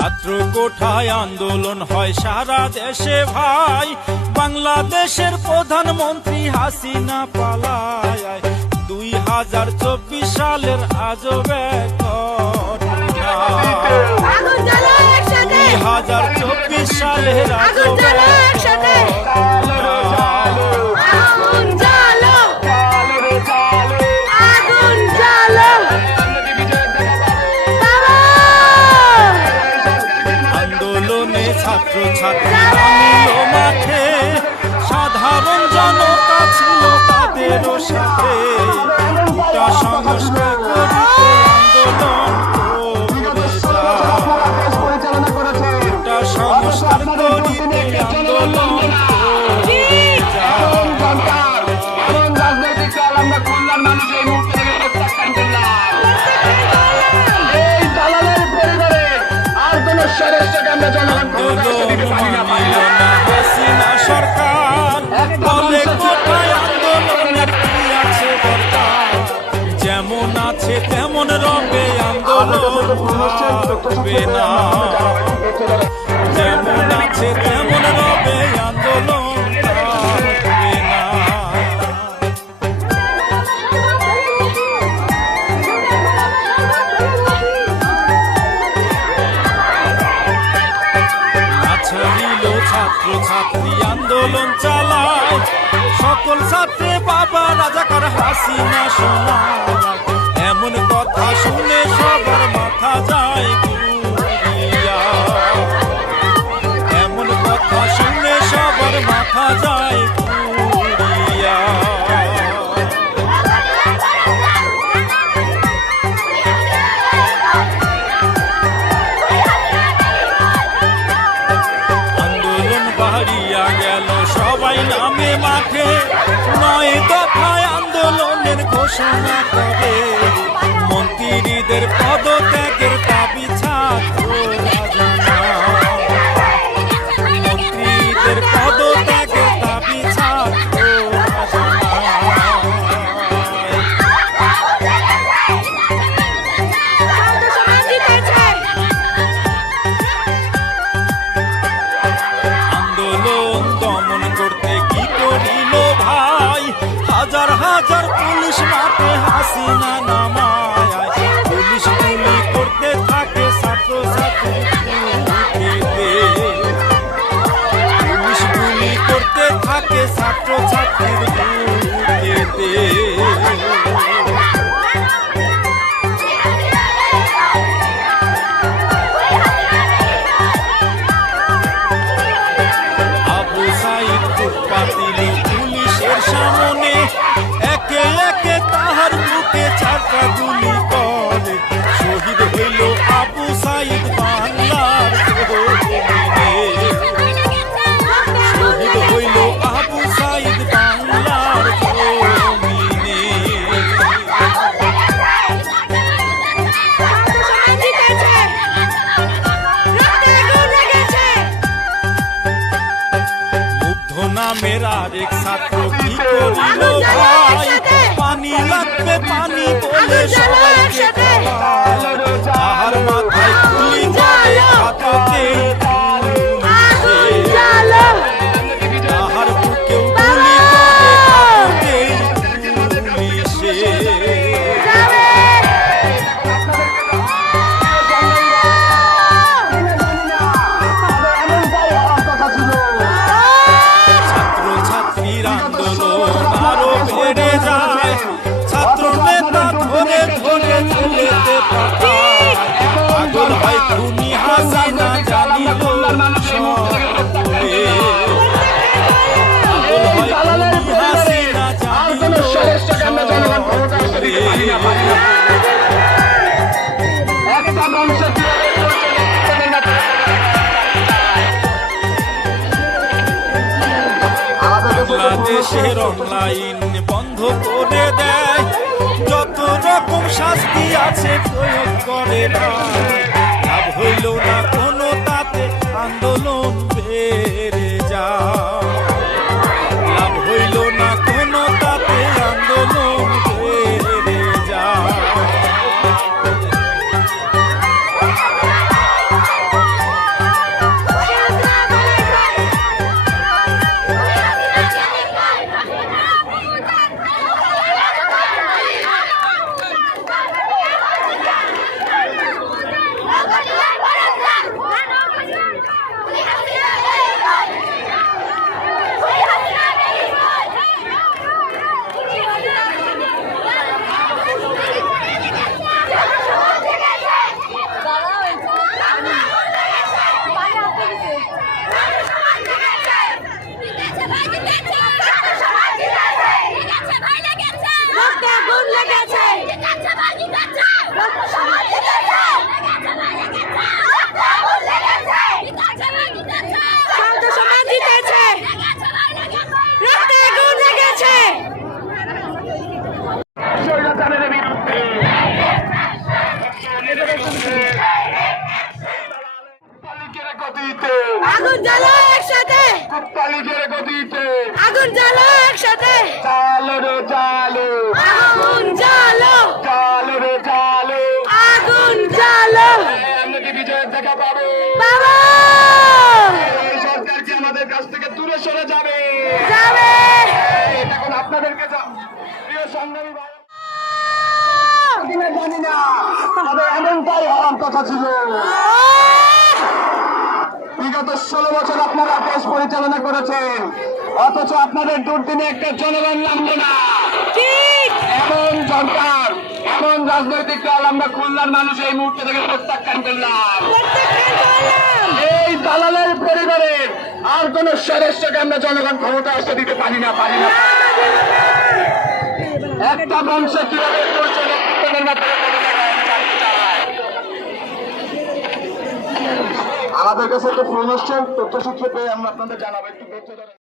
ছাত্র কোঠায় আন্দোলন হয় সারা দেশে ভাই, বাংলাদেশের প্রধানমন্ত্রী হাসিনা পালায়। 2024 সালের আজব এক ঘটনা, 2024 সালের আজব এক ঘটনা। আন্দোলনে ছাত্র ছাত্রী নামিল মাঠে, সাধারণ জনতা ছিল তাদেরও সাথে। গোটা সংস্কার করিতে আন্দোলন করে যায়, গোটা সংস্কার করিতে আন্দোলন করে যায়। হাসিনা সরকার বলে কোথায় আন্দোলনের কি আছে দরকার, যেমন আছে তেমন রবে আন্দোলন হবে না, যেমন আছে তেমন রবে আন্দোলন হবে না। ছাত্র ছাত্রী আন্দোলন চালায়, সকল ছাত্রে বাবা রাজাকার হাসিনা শোনায়। এমন কথা শুনে সবার মাথা যায় ঘুরিয়া, এমন কথা শুনে সবার মাথা যায় ঘুরিয়া। হারিয়া গেল সবাই নামে মাঠে, 9 দফায় আন্দোলনের ঘোষণা করে। মন্ত্রীদের পদত্যাগের দাবি ছাত্ররা জানায়, মন্ত্রীদের পদত্যাগের দাবি ছাত্ররা জানায়। আন্দোলন দমন করতে কি করিল ভাই, হাজার হাজার পুলিশ মাঠে হাসিনা নামায়। পুলিশ গুলি করতে থাকে ছাত্র ছাত্রীতে, পুলিশ গুলি করতে থাকে ছাত্র ছাত্রীর বুকেতে। পুলিশের সামনে একে একে তাহার বুকে 4টা গুলি করে। শহীদ হইল আবু সাইদ বাংলার জমিনে, শহীদ হইল আবু সাইদ বাংলার জমিনে। নামের আরেক ছাত্র কি করিল ভাই, পানি লাগবে পানি বলে সবাইকে খাওয়ায়। তাহার মাথায় গুলি করে হাততেই তাহার বুকেও গুলি করে হাততেই পুলিশে। আন্দোলন আরো বেড়ে যায়, ছাত্র নেতা ধরে ধরে তুলেতে পাঠায়। পাগল হয় খুনি হাসিনা জানিল সকলে, পাগল হয় খুনি হাসিনা জানিল সকলে। বাংলাদেশের অনলাইন বন্ধ করে দেয়, যত রকম শাস্তি আছে প্রয়োগ করে না। লাভ হইল না কোনো তাতে আন্দোলন বেড়ে যায়, লাভ হইল না কোনো তাতে আন্দোলন বেড়ে যায়। গতিতে আগুন জ্বালো একসাথে, কুপ্তালিজের গতিতে আগুন জ্বালো একসাথে, জালো রে জালো, আগুন জ্বালো, জালো রে জালো। আগুন জ্বালো। আমরা কি বিজয়ের দেখা পাবো? বাবা এই সরকার কি আমাদের কাছ থেকে দূরে সরে যাবে? যাবে। এখন আপনাদেরকে প্রিয় সংগ্রামী ভাই, জানি না তবে এমনটাই হওয়ার কথা ছিল। বিগত 16 বছর আপনারা দেশ পরিচালনা করেছেন, অথচ আপনাদের দুর্দিনে একটা জনগণ নামলো না। ঠিক এমন সরকার, এমন রাজনৈতিক দল আমরা খুলনার মানুষ এই মুহূর্তে থেকে প্রত্যাখ্যান করলাম। প্রত্যেককে বললাম, এই দালালের পরিবারের আর কোন সদস্যকে আমরা জনগণ ক্ষমতা আসতে দিতে পারি না। একটা বংশ কিভাবে চলছে নেতৃত্বের মাধ্যমে কোনো জায়গায় জানতে চায়। আমাদের কাছে একটা ফোন আসছেন, তথ্যসূত্র পেয়ে আমরা আপনাদের জানাবো, একটু ধৈর্য ধরেন।